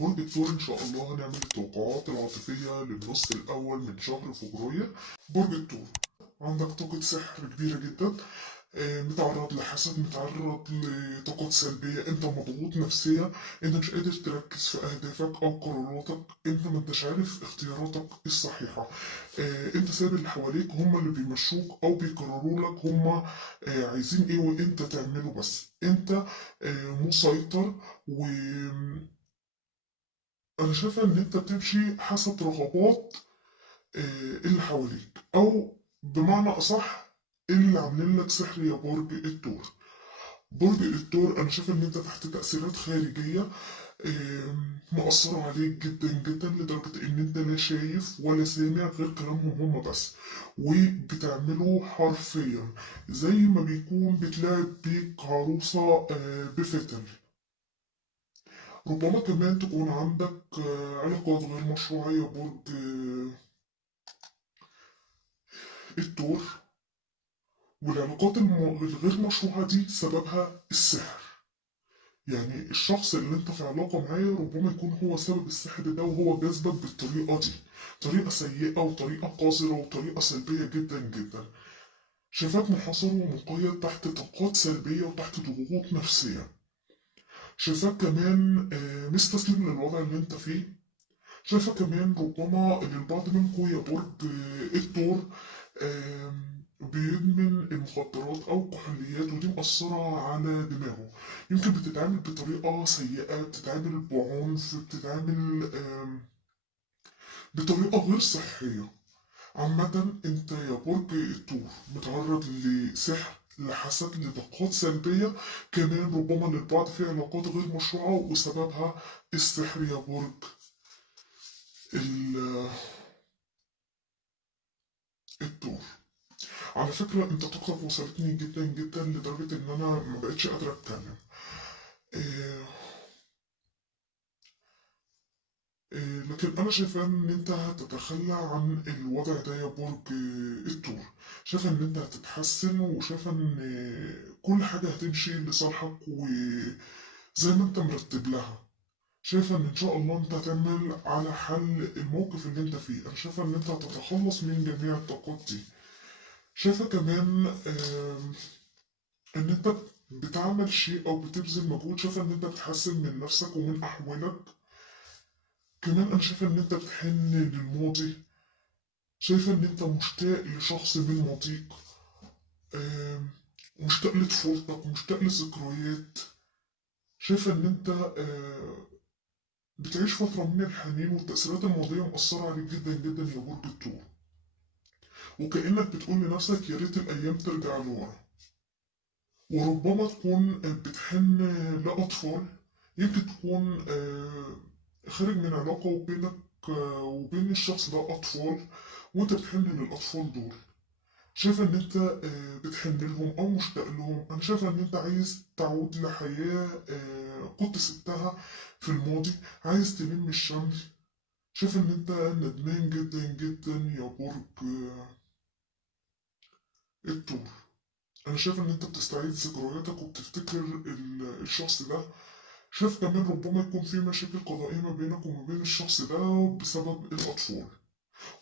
برج الثور إن شاء الله هنعمل التوقعات العاطفية للنص الأول من شهر فبراير. برج الثور، عندك طاقة سحر كبيرة جدا، متعرض لحسد، متعرض لطاقات سلبية، انت مضغوط نفسيا، انت مش قادر تركز في اهدافك او قراراتك، انت ما انتش عارف اختياراتك الصحيحة. انت سايب اللي حواليك هم اللي بيمشوك او بيقرروا لك هم عايزين ايه وانت تعمله، بس انت مسيطر. وانا شايفة ان انت بتمشي حسب رغبات اللي حواليك، او بمعنى اصح اللي عاملين لك سحر يا برج الثور. برج الثور انا شايف ان انت تحت تأثيرات خارجية مأثرة عليك جدا جدا، لدرجة ان انت لا شايف ولا سامع غير كلامهم هم بس، وبتعملوا حرفيا زي ما بيكون بتلعب بيك عروسة بفتل. ربما كمان تكون عندك علاقات غير مشروعة يا برج الثور، والعلاقات الغير مشروعة دي سببها السحر. يعني الشخص اللي انت في علاقة معاه ربما يكون هو سبب السحر ده، وهو جذبك بالطريقة دي، طريقة سيئة وطريقة قذرة وطريقة سلبية جدا جدا. شايفاك محاصر ومقيد تحت طاقات سلبية وتحت ضغوط نفسية. شايفاك كمان مستسلم للوضع اللي انت فيه. شايفة كمان ربما إن البعض منكم يا برج الثور بيدمن المخدرات أو الكحوليات، ودي مأثرة على دماغه. يمكن بتتعامل بطريقة سيئة، بتتعامل بعنف، بتتعامل بطريقة غير صحية. عامة انت يا برج الثور متعرض لسحر، لحسد، لطاقات سلبية، كمان ربما للبعض في علاقات غير مشروعة وسببها السحر يا برج الثور. على فكرة انت طاقتك وصلتني جدا جدا لدرجة ان انا ما بقتش قادر اتكلم. إيه لكن انا شايفة ان انت هتتخلى عن الوضع ده يا برج الثور. شايفة ان انت هتتحسن، وشايفة ان كل حاجة هتمشي لصالحك وزي ما انت مرتب لها. شايفة ان شاء الله انت هتعمل على حل الموقف اللي انت فيه. انا شايفة ان انت هتتخلص من جميع الطاقات دي. شايفة كمان ان انت بتعمل شيء او بتبذل مجهود. شايفه ان انت بتحسن من نفسك ومن احوالك. كمان انا شايفه ان انت بتحن للماضي. شايفه ان انت مشتاق لشخص من ماضيك، آم، مشتاق لطفولتك، مشتاق لذكريات. شايفه ان انت بتعيش فتره من الحنين، والتأثيرات الماضيه مأثره عليك جدا جدا يا برج الثور، وكأنك بتقول لنفسك يا ريت الايام ترجع لورا. وربما تكون بتحن لأطفال. يمكن تكون خارج من علاقة وبينك وبين الشخص ده أطفال، وأنت بتحن للأطفال دول. شايفة إن أنت بتحن لهم أو مشتاق لهم. أنا شايفة إن أنت عايز تعود لحياة كنت سبتها في الماضي، عايز تلم الشمل. شايفة إن أنت ندمان جدا جدا يا برج الثور. أنا شايف إن أنت بتستعيد ذكرياتك وبتفتكر الشخص ده. شايف كمان ربما يكون في مشاكل قضائية ما بينك وما بين الشخص ده بسبب الأطفال،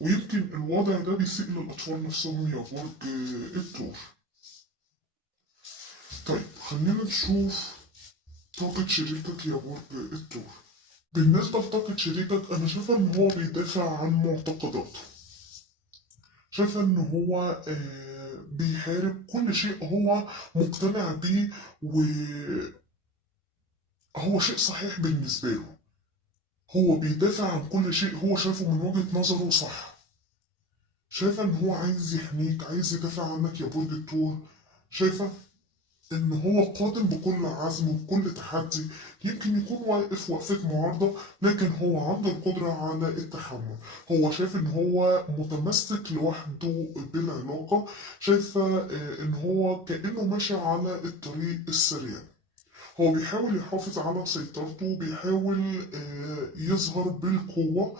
ويمكن الوضع ده بيسيء للأطفال نفسهم يا برج الثور. طيب خلينا نشوف طاقة شريكك يا برج الثور. بالنسبة لطاقة شريكك أنا شايفة إن هو بيدافع عن معتقداته. شايفة إن هو بيحارب كل شيء هو مقتنع بيه، وهو شيء صحيح بالنسبة له. هو بيدافع عن كل شيء هو شايفه من وجهة نظره صح. شايفة ان هو عايز يحميك، عايز يدافع عنك يا برج الثور. شايفة ان هو قادم بكل عزم وبكل تحدي. يمكن يكون واقف وقفة معارضة، لكن هو عنده القدرة على التحمل. هو شايف ان هو متمسك لوحده بالعلاقة. شايفة ان هو كأنه ماشي على الطريق السريع. هو بيحاول يحافظ على سيطرته، بيحاول يظهر بالقوة.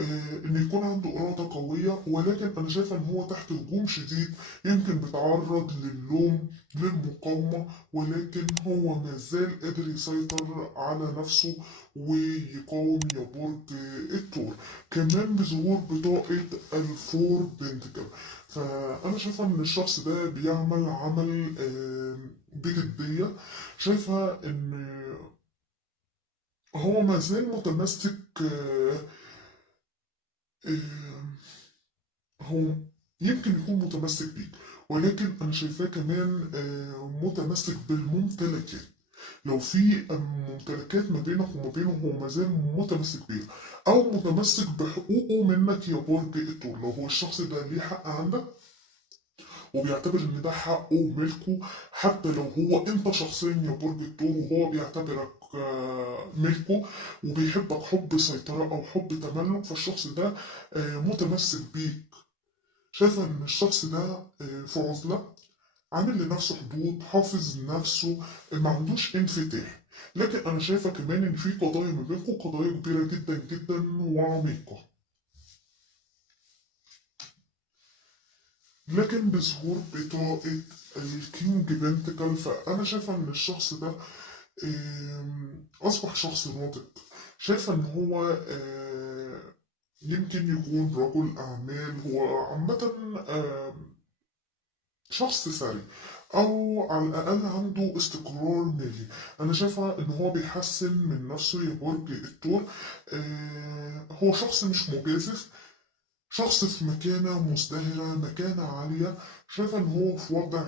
ان يكون عنده إرادة قوية، ولكن انا شايفة ان هو تحت هجوم شديد، يمكن بيتعرض للوم، للمقاومة، ولكن هو مازال قادر يسيطر على نفسه ويقاوم يا برج الثور. كمان بظهور بطاقة الفور بنتكل، فأنا شايفة إن الشخص ده بيعمل عمل بجدية. شايفة إن هو مازال متمسك آه، هو يمكن يكون متمسك بيك، ولكن أنا شايفاه كمان متمسك بالممتلكات. لو في ممتلكات ما بينك وما بينه، هو مازال متمسك بيها، أو متمسك بحقوقه منك يا برج الثور. لو هو الشخص ده ليه حق عندك وبيعتبر ان ده حقه وملكه، حتى لو هو انت شخصيا يا برج الثور وهو بيعتبرك ملكه وبيحبك حب سيطرة او حب تملك، فالشخص ده متمسك بيك. شايف ان الشخص ده في عزلة، عامل لنفسه حدود، حافظ نفسه، ما عندوش انفتاح. لكن انا شايفه كمان ان في قضايا ما بينكم، قضايا كبيره جدا جدا وعميقه. لكن بظهور بطاقة الكينج بنتكل، فأنا شايفة إن الشخص ده أصبح شخص ناضج. شايفة إن هو يمكن يكون رجل أعمال، هو عامة شخص ثري، أو على الأقل عنده استقرار مالي. أنا شايفة إن هو بيحسن من نفسه يا برج الثور. هو شخص مش مجازف، شخص في مكانة مزدهرة، مكانة عالية. شايفة إن هو في وضع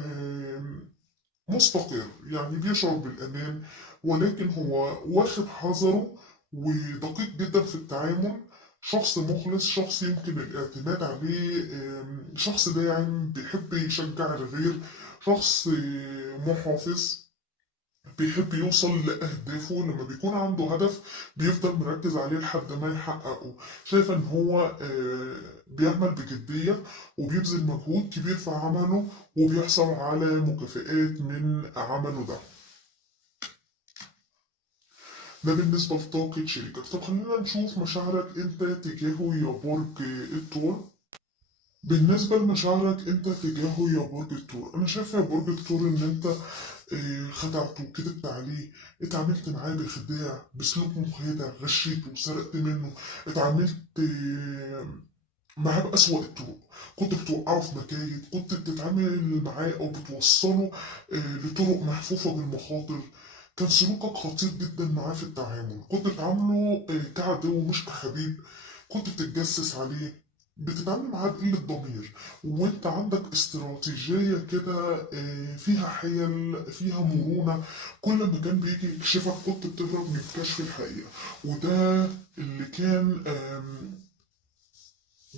مستقر، يعني بيشعر بالأمان، ولكن هو واخد حذره ودقيق جدا في التعامل. شخص مخلص، شخص يمكن الاعتماد عليه، شخص داعم بيحب يشجع الغير، شخص محافظ بيحب يوصل لأهدافه. لما بيكون عنده هدف بيفضل مركز عليه لحد ما يحققه. شايف إن هو بيعمل بجدية وبيبذل مجهود كبير في عمله وبيحصل على مكافآت من عمله ده. ده بالنسبة لطاقة شريكك. طب خلينا نشوف مشاعرك انت تجاهه يا برج الثور. بالنسبة لمشاعرك انت تجاهه يا برج الثور، انا شايف يا برج الثور ان انت خدعته، كدبت عليه، اتعاملت معاه بخداع، بسلوك مخادع، غشيته، سرقت منه، اتعاملت معاه بأسوأ الطرق. كنت بتوقعه في مكايد، كنت بتتعامل معاه أو بتوصله لطرق محفوفة بالمخاطر. كان سلوكك خطير جدا معاه في التعامل، كنت بتعامله كعدو مش كحبيب. كنت بتتجسس عليه، بتتعامل معاه بقلة ضمير، وانت عندك استراتيجية كده فيها حيل، فيها مرونة. كل ما كان بيجي يكشفك كنت بتهرب من كشف الحقيقة، وده اللي كان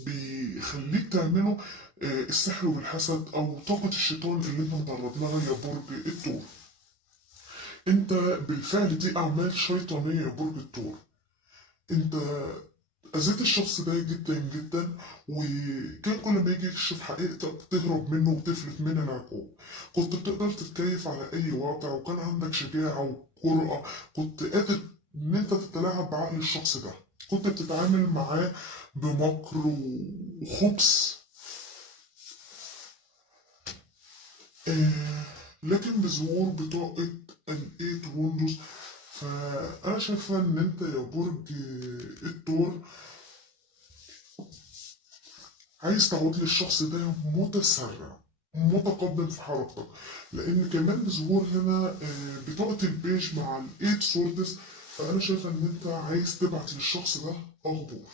بيخليك تعمله السحر والحسد او طاقة الشيطان اللي انت متعرض لها يا برج الثور. انت بالفعل دي اعمال شيطانية يا برج الثور. انت اذيت الشخص ده جدا جدا، وكان كل ما يجي يكشف حقيقتك تهرب منه وتفلت من العقاب. كنت بتقدر تتكيف على اي وضع، وكان عندك شجاعة وجرأة. كنت قادر ان انت تتلاعب بعقل الشخص ده، كنت بتتعامل معاه بمكر وخبث. لكن بظهور بطاقة الايت ويندوز، فأنا شايفة إن أنت يا برج الثور عايز تعود للشخص ده متسرع، متقدم في حركتك. لأن كمان بظهور هنا بطاقة البيج مع الايت سوردز، فأنا شايفة إن أنت عايز تبعت للشخص ده أخبار،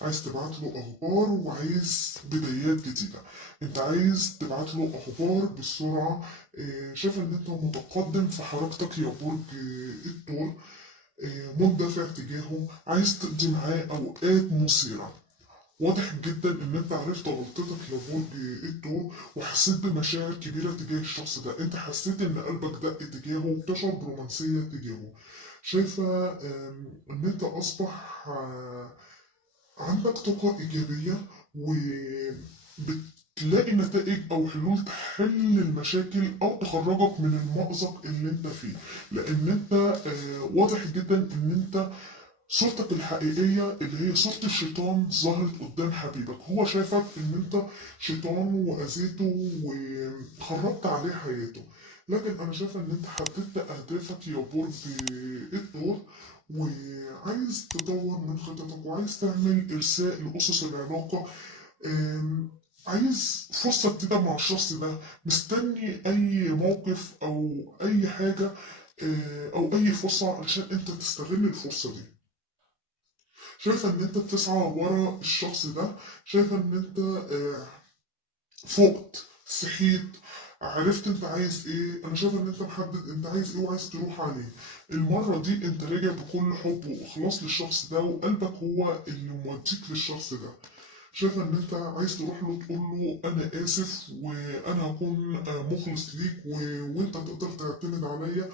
عايز تبعت له اخبار وعايز بدايات جديده. انت عايز تبعت له اخبار بسرعه. شايف ان انت متقدم في حركتك يا برج الثور، مندفع تجاهه، عايز تقضي معاه اوقات مثيره. واضح جدا ان انت عرفت غلطتك يا برج الثور، وحسيت بمشاعر كبيره تجاه الشخص ده. انت حسيت ان قلبك دق تجاهه وبتشعر برومانسيه تجاهه. شايفه ان انت اصبح عندك طاقة إيجابية، وبتلاقي نتائج أو حلول تحل المشاكل أو تخرجك من المأزق اللي أنت فيه. لأن أنت واضح جدا إن أنت صورتك الحقيقية اللي هي صورة الشيطان ظهرت قدام حبيبك. هو شافك ان انت شيطان واذيته وخربت عليه حياته، لكن انا شايفة ان انت حددت اهدافك يا برج الثور، وعايز تطور من خططك وعايز تعمل ارساء لاسس العلاقة. آم، عايز فرصة جديدة مع الشخص ده، مستني أي موقف أو أي حاجة، أو أي فرصة علشان أنت تستغل الفرصة دي. شايفة إن أنت بتسعى ورا الشخص ده، شايفة إن أنت فقت، صحيت، عرفت انت عايز ايه. انا شايف ان انت محدد انت عايز ايه وعايز تروح عليه. المرة دي انت راجع بكل حب واخلاص للشخص ده، وقلبك هو اللي موديك للشخص ده. شايفة ان انت عايز تروح له تقول له انا اسف، وانا هكون مخلص ليك وانت تقدر تعتمد عليا،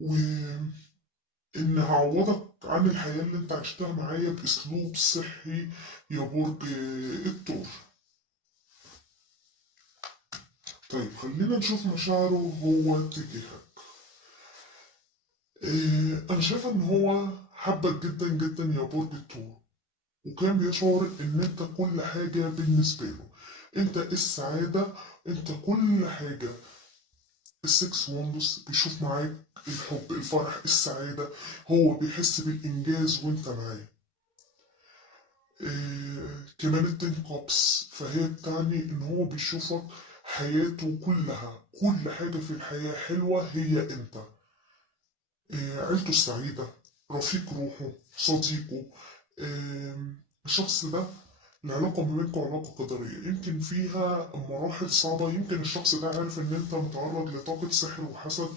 وان هعوضك عن الحياة اللي انت عشتها معايا باسلوب صحي يا برج الثور. طيب خلينا نشوف مشاعره هو تجاهك. أنا شايف إن هو حبك جدا جدا يا برج الثور، وكان بيشعر إن أنت كل حاجة بالنسبة له. أنت السعادة، أنت كل حاجة. السكس وندرز بيشوف معاك الحب، الفرح، السعادة. هو بيحس بالإنجاز وأنت معاه. كمان التين كابس فهي بتعني إن هو بيشوفك حياته كلها، كل حاجة في الحياة حلوة هي أنت. عيلته السعيدة، رفيق روحه، صديقه. الشخص ده العلاقة ما بينكم علاقة قدرية، يمكن فيها مراحل صعبة، يمكن الشخص ده عارف إن أنت متعرض لطاقة سحر وحسد،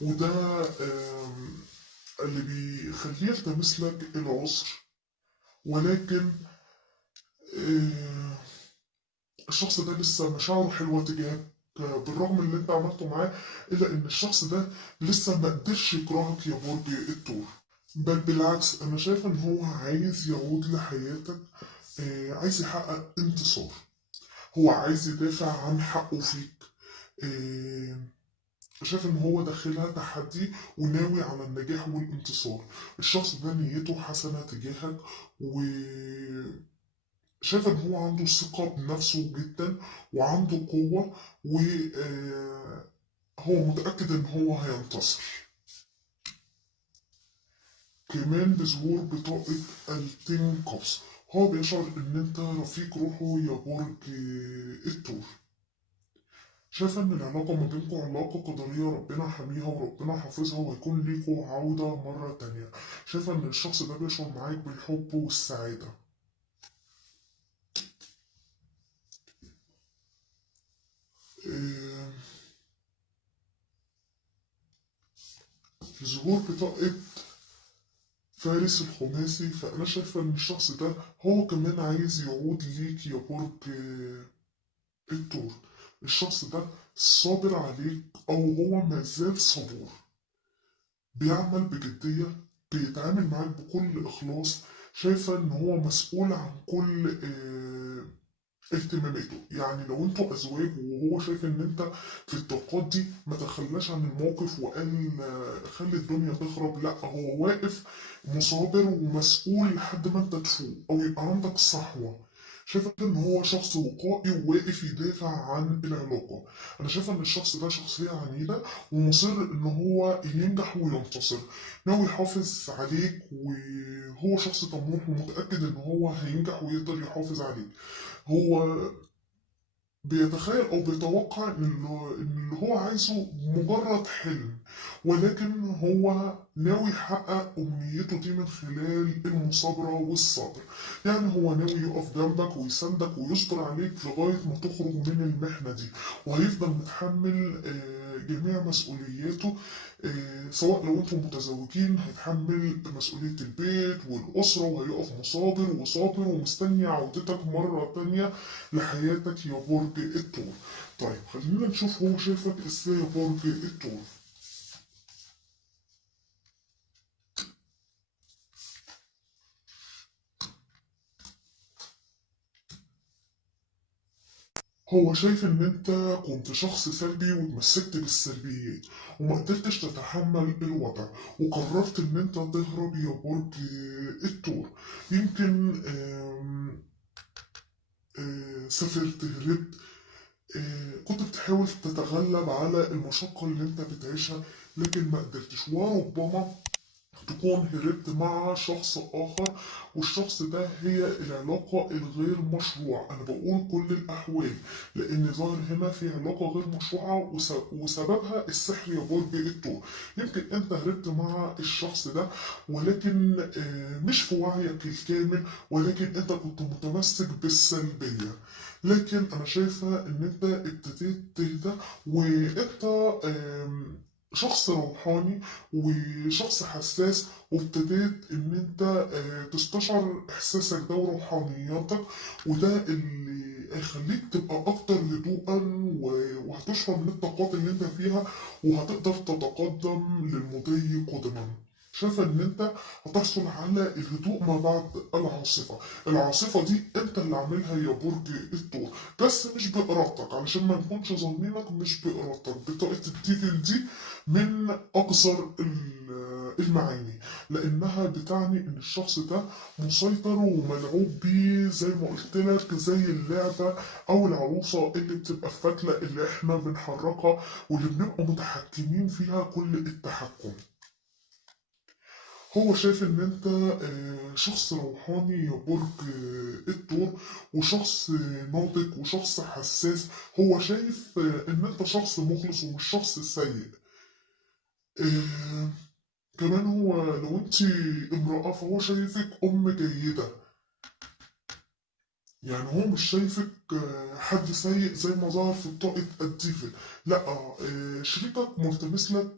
وده اللي بيخليه يلتمس لك العذر. ولكن آه، الشخص ده لسه مشاعره حلوة تجاهك، بالرغم من اللي انت عملته معاه، الا ان الشخص ده لسه ما قدرش يكرهك يا برج الثور. بل بالعكس، انا شايف ان هو عايز يعود لحياتك، عايز يحقق انتصار، هو عايز يدافع عن حقه فيك. آه، شايف ان هو داخلها تحدي وناوي على النجاح والانتصار. الشخص ده نيته حسنة تجاهك، وشايف ان هو عنده ثقة بنفسه جدا وعنده قوة، وهو متأكد ان هو هينتصر. كمان بظهور بطاقة التين كابس، هو بيشعر إن أنت رفيق روحه يا برج الثور. شايف إن العلاقة ما بينكم علاقة قدرية، ربنا حاميها وربنا حافظها، وهيكون ليكوا عودة مرة تانية. شايف إن الشخص ده بيشعر معاك بالحب والسعادة. إيه، ظهور بطاقة فارس الخماسي، فأنا شايفة إن الشخص ده هو كمان عايز يعود ليك يا برج الثور. الشخص ده صابر عليك، أو هو مازال صبور، بيعمل بجدية، بيتعامل معاك بكل إخلاص. شايفة إن هو مسؤول عن كل اهتماماته. يعني لو انتوا أزواج وهو شايف إن أنت في الطاقات دي ما تخلاش عن الموقف وقال خلي الدنيا تخرب، لا، هو واقف مصابر ومسؤول لحد ما أنت تفوق أو يبقى عندك صحوة. شايفة إن هو شخص وقائي وواقف يدافع عن العلاقة. أنا شايفة إن الشخص ده شخصية عنيدة ومصر إن هو ينجح وينتصر، ناوي يحافظ عليك، وهو شخص طموح ومتأكد إن هو هينجح ويقدر يحافظ عليك. هو بيتخيل أو بيتوقع إن اللي هو عايزه مجرد حلم، ولكن هو ناوي يحقق أمنيته دي من خلال المثابرة والصبر. يعني هو ناوي يقف جنبك ويساندك ويصبر عليك لغاية ما تخرج من المحنة دي، وهيفضل متحمل جميع مسؤولياته. سواء لو انتم متزوجين هيتحمل مسؤولية البيت والأسرة، وهيقف مصابر وصابر ومستني عودتك مرة تانية لحياتك يا برج الثور. طيب خلينا نشوف هو شايفك ازاي يا برج الثور. هو شايف ان انت كنت شخص سلبي واتمسكت بالسلبيات وما قدرتش تتحمل الوضع، وقررت ان انت تهرب يا برج الثور. يمكن سافرت، هربت، كنت بتحاول تتغلب على المشقة اللي انت بتعيشها لكن ما قدرتش. وربما تكون هربت مع شخص آخر، والشخص ده هي العلاقة الغير مشروعة. أنا بقول كل الأحوال لأن ظاهر هنا في علاقة غير مشروعة وسببها السحر يا برج الثور. يمكن أنت هربت مع الشخص ده ولكن مش في وعيك الكامل، ولكن أنت كنت متمسك بالسلبية. لكن أنا شايفة إن أنت ابتديت تهدى، وأنت شخص روحاني وشخص حساس، وابتديت ان انت تستشعر احساسك ده وروحانياتك، وده اللي هيخليك تبقى اكتر هدوءا وهتشعر من الطاقات اللي انت فيها، وهتقدر تتقدم للمضي قدما. شايفة ان انت هتحصل على الهدوء ما بعد العاصفة. العاصفة دي انت اللي عاملها يا برج الثور، بس مش بإرادتك، علشان ما نكونش ظالمينك، مش بإرادتك. بطاقة الديفل دي من أقصر المعاني، لأنها بتعني إن الشخص ده مسيطر وملعوب بيه، زي ما قلت لك، زي اللعبة أو العروسة اللي بتبقى في فتلة اللي إحنا بنحركها واللي بنبقى متحكمين فيها كل التحكم. هو شايف إن أنت شخص روحاني يا برج الثور، وشخص ناضج وشخص حساس. هو شايف إن أنت شخص مخلص ومش شخص سيء. آه، كمان هو لو انت امرأة فهو شايفك أم جيدة. يعني هو مش شايفك حد سيء زي ما ظهر في بطاقة الديفل. لا، شريكك ملتمس لك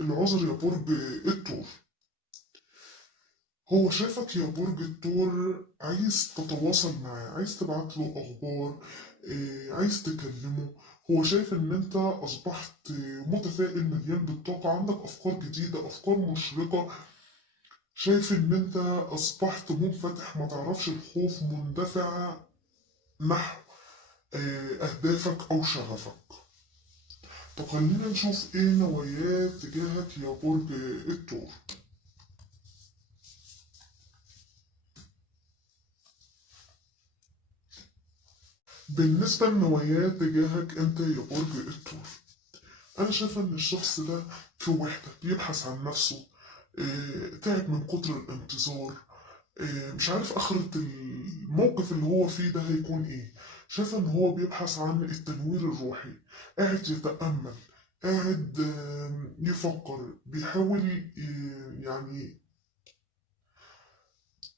العذر يا برج الثور. هو شايفك يا برج الثور عايز تتواصل معاه، عايز تبعت له أخبار، عايز تكلمه. هو شايف إن أنت أصبحت متفائل، مليان بالطاقة، عندك أفكار جديدة، أفكار مشرقة. شايف ان انت اصبحت منفتح، ما تعرفش الخوف، مندفع نحو اهدافك او شغفك. طب خلينا نشوف ايه نوايات تجاهك يا برج الثور. بالنسبة لنوايات تجاهك انت يا برج الثور، انا شايفة ان الشخص ده في وحدة، بيبحث عن نفسه، تعب من كتر الانتظار، مش عارف آخرة الموقف اللي هو فيه ده هيكون إيه. شايف إن هو بيبحث عن التنوير الروحي، قاعد يتأمل، قاعد يفكر، بيحاول يعني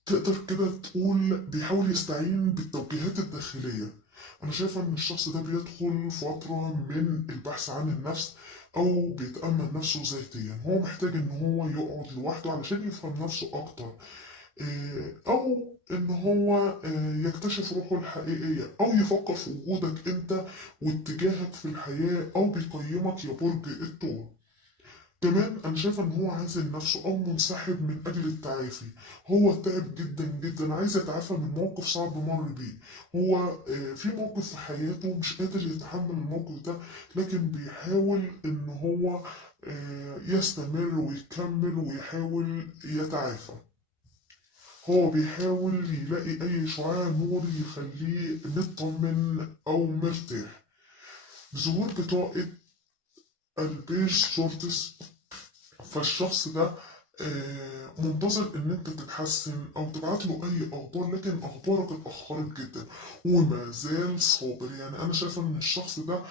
تقدر كده تقول بيحاول يستعين بالتوجيهات الداخلية. أنا شايف إن الشخص ده بيدخل فترة من البحث عن النفس، أو بيتأمل نفسه ذاتيا. هو محتاج إن هو يقعد لوحده علشان يفهم نفسه أكتر، أو إن هو يكتشف روحه الحقيقية، أو يفكر في وجودك أنت واتجاهك في الحياة، أو بيقيمك يا برج الثور. كمان أنا شايف إن هو عازل نفسه أو منسحب من أجل التعافي. هو تعب جدا جدا، عايز يتعافى من موقف صعب مر بيه. هو في موقف في حياته مش قادر يتحمل الموقف ده، لكن بيحاول إن هو يستمر ويكمل ويحاول يتعافى. هو بيحاول يلاقي أي شعاع نور يخليه مطمن أو مرتاح. بظهور بطاقة البيج شورتس، فالشخص ده منتظر ان انت تتحسن او تبعت له اي اخبار، لكن اخبارك اتاخرت جدا وما زال صابر. يعني انا شايفه ان الشخص ده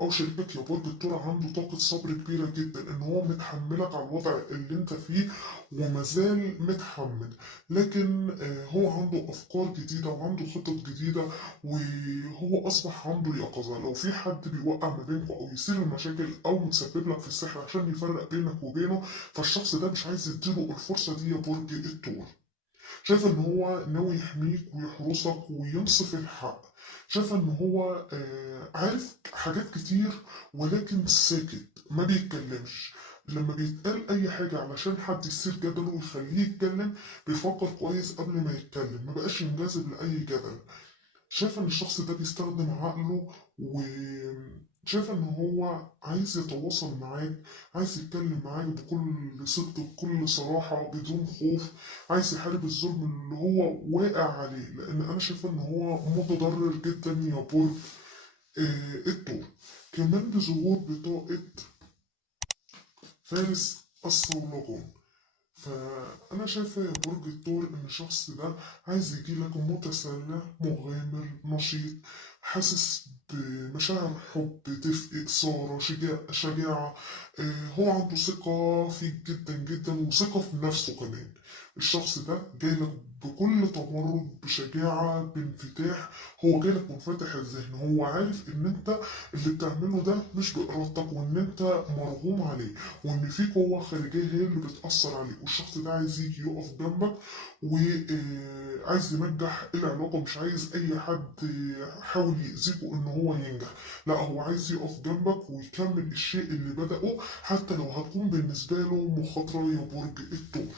او شريكك يا برج الثور عنده طاقه صبر كبيره جدا، ان هو متحملك على الوضع اللي انت فيه وما زال متحمل. لكن هو عنده افكار جديده وعنده خطط جديده، وهو اصبح عنده يقظه. لو في حد بيوقع ما بينكم او يثير المشاكل او متسبب لك في السحر عشان يفرق بينك وبينه، فالشخص ده مش عايز يديله الفرصة دي يا برج الثور. شايف ان هو ناوي يحميك ويحرسك وينصف الحق. شايف ان هو عارف حاجات كتير ولكن ساكت، ما بيتكلمش. لما بيتقال اي حاجة علشان حد يصير جدله ويخليه يتكلم، بيفكر كويس قبل ما يتكلم، ما بقاش ينجذب لأي جدل. شايفة ان الشخص ده بيستخدم عقله، وشايفة ان هو عايز يتواصل معاك، عايز يتكلم معاك بكل صدق بكل صراحة بدون خوف، عايز يحارب الظلم اللي هو واقع عليه، لان انا شايفة ان هو متضرر جدا يا برج الثور. كمان بظهور بطاقة فارس الصولجان، فأنا شايفة يا برج الثور إن الشخص ده عايز يجيلك متسلح مغامر نشيط، حاسس بمشاعر حب دفء إثارة شجاعة. هو عنده ثقة فيك جدا جدا وثقة في نفسه كمان. الشخص ده جايلك بكل تمرد بشجاعة بانفتاح، هو جايلك منفتح الذهن، هو عارف إن أنت اللي بتعمله ده مش بإرادتك، وإن أنت مرغوم عليه، وان في قوه خارجيه هي اللي بتاثر عليك، والشخص ده عايز يجي يقف جنبك وعايز ينجح العلاقه، مش عايز اي حد يحاول يأذيكوا ان هو ينجح، لا هو عايز يقف جنبك ويكمل الشيء اللي بدأه حتى لو هتكون بالنسبه له مخاطره يا برج الثور.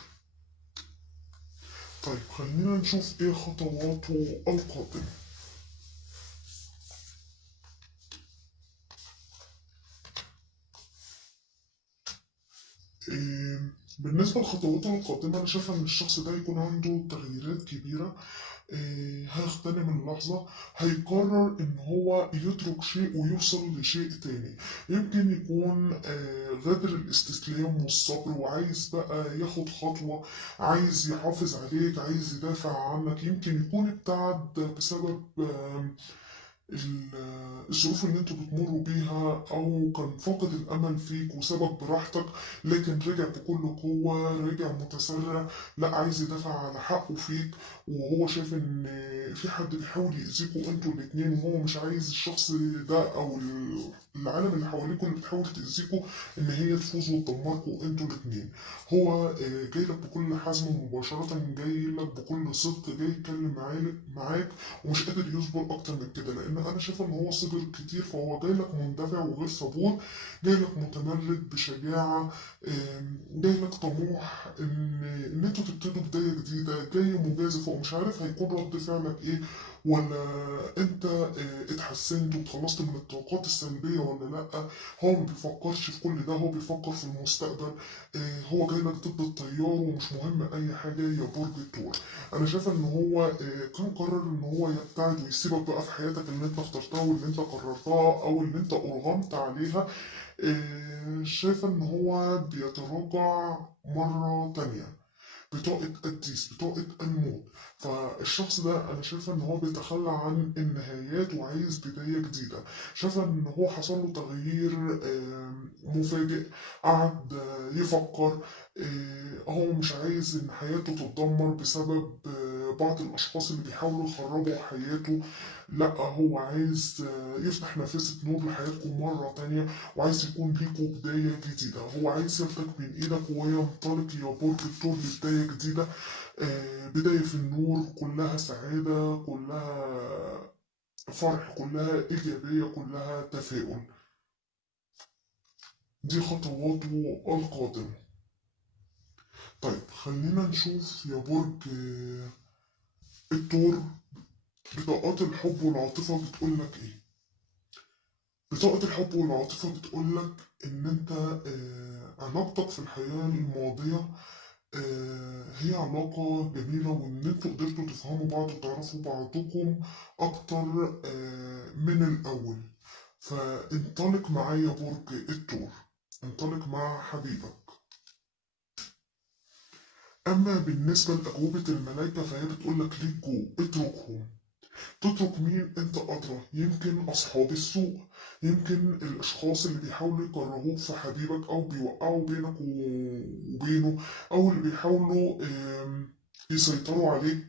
طيب خلينا نشوف ايه خطواته القادمه. بالنسبة لخطواته القادمة أنا شايفة إن الشخص ده يكون عنده تغييرات كبيرة. هيغتنم اللحظة، هيقرر إن هو يترك شيء ويوصل لشيء تاني. يمكن يكون غادر الاستسلام والصبر وعايز بقى ياخد خطوة، عايز يحافظ عليك، عايز يدافع عنك. يمكن يكون ابتعد بسبب الظروف اللي انتوا بتمروا بيها، او كان فاقد الامل فيك وسبب براحتك، لكن رجع بكل قوة، رجع متسرع، لا عايز يدافع على حقه فيك. وهو شايف ان في حد بيحاول يأذيكوا انتوا الاتنين، وهو مش عايز الشخص ده او العالم اللي حواليكوا اللي بتحاول تأذيكوا ان هي تفوز وتدمركوا انتوا الاتنين. هو جاي لك بكل حزم مباشرة، جاي لك بكل صدق، جاي يتكلم معاك ومش قادر يصبر اكتر من كده، لان انا شايف ان هو صبر كتير، فهو جاي لك مندفع وغير صبور، جاي لك متمرد بشجاعه، جاي لك طموح ان انتوا تبتدوا بدايه جديده، جاي مجازف ومش عارف هيكون رد فعلك ايه، ولا انت اتحسنت واتخلصت من الطاقات السلبيه ولا لا. هو ما بيفكرش في كل ده، هو بيفكر في المستقبل. هو جاي لك ضد التيار ومش مهم اي حاجه يا برج الثور. انا شايف ان هو كان قرر ان هو يبتعد ويسيبك بقى في حياتك اللي انت اخترتها واللي انت قررتها او اللي انت ارغمت عليها. شايف ان هو بيتراجع مرة تانية. بطاقة قديس، بطاقة الموت. فالشخص ده أنا شايفة إن هو بيتخلى عن النهايات وعايز بداية جديدة. شايفة إن هو حصل له تغيير مفاجئ. قعد يفكر. هو مش عايز إن حياته تتدمر بسبب بعض الأشخاص اللي بيحاولوا يخربوا حياته. لأ هو عايز يفتح نافذة نور لحياتكم مرة تانية، وعايز يكون ليكوا بداية جديدة. هو عايز ياخدك من ايدك وينطلق يا برج الثور لبداية جديدة. بداية في النور، كلها سعادة، كلها فرح، كلها إيجابية، كلها تفاؤل. دي خطواته القادمة. طيب خلينا نشوف يا برج الثور، بطاقات الحب والعاطفة بتقولك ايه. بطاقة الحب والعاطفة بتقولك إن أنت علاقتك في الحياة الماضية هي علاقة جميلة، وإن انتوا قدرتوا تفهموا بعض وتعرفوا بعضكم أكتر من الأول. فانطلق معايا برج الثور، انطلق مع حبيبك. أما بالنسبة لأجوبة الملايكة فهي بتقولك ليك جو اتركهم. تترك مين انت أدرى، يمكن أصحاب السوء، يمكن الأشخاص اللي بيحاولوا يكرهوك في حبيبك أو بيوقعوا بينك وبينه، أو اللي بيحاولوا يسيطروا عليك.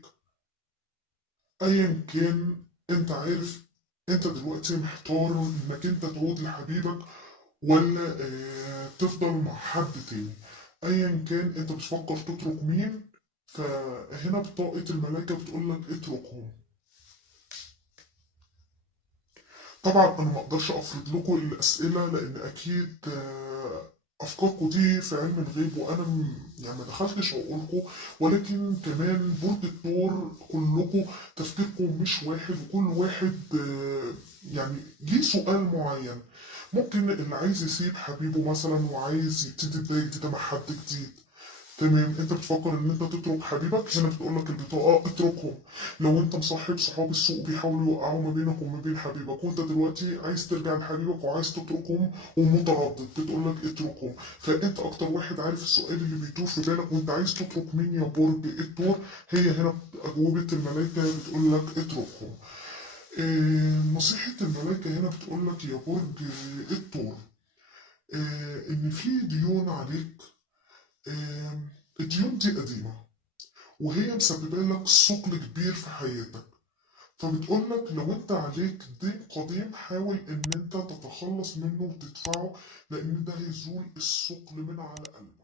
أيا كان انت عارف انت دلوقتي محتار انك انت تعود لحبيبك ولا تفضل مع حد تاني. ايا كان انت بتفكر تترك مين، فهنا بطاقة الملايكة بتقولك اتركهم. طبعا انا ما اقدرش افرض لكم الاسئله، لان اكيد افكاركم دي في علم الغيب، وانا يعني ما دخلتش عقولكم، ولكن كمان برج الثور كلكم تفكيركم مش واحد، وكل واحد يعني ليه سؤال معين. ممكن اللي عايز يسيب حبيبه مثلا وعايز يبتدي بداية جديدة مع حد جديد، تمام، انت بتفكر ان انت تترك حبيبك، هنا بتقول لك البطاقه اتركهم. لو انت مصاحب صحاب السوق بيحاولوا يوقعوا ما بينك وما بين حبيبك، وانت دلوقتي عايز ترجع لحبيبك وعايز تتركهم ومتردد، بتقول لك اتركهم. فانت اكتر واحد عارف السؤال اللي بيدور في بالك، وانت عايز تترك مين يا برج الثور. هي هنا اجوبه الملائكه بتقول لك اتركهم. نصيحه الملائكه هنا بتقول لك يا برج الثور ان في ديون عليك. الديون دي قديمة، وهي مسببة لك ثقل كبير في حياتك. فبتقول لك لو انت عليك دين قديم، حاول ان انت تتخلص منه وتدفعه، لان ده هيزول الثقل من على قلبك.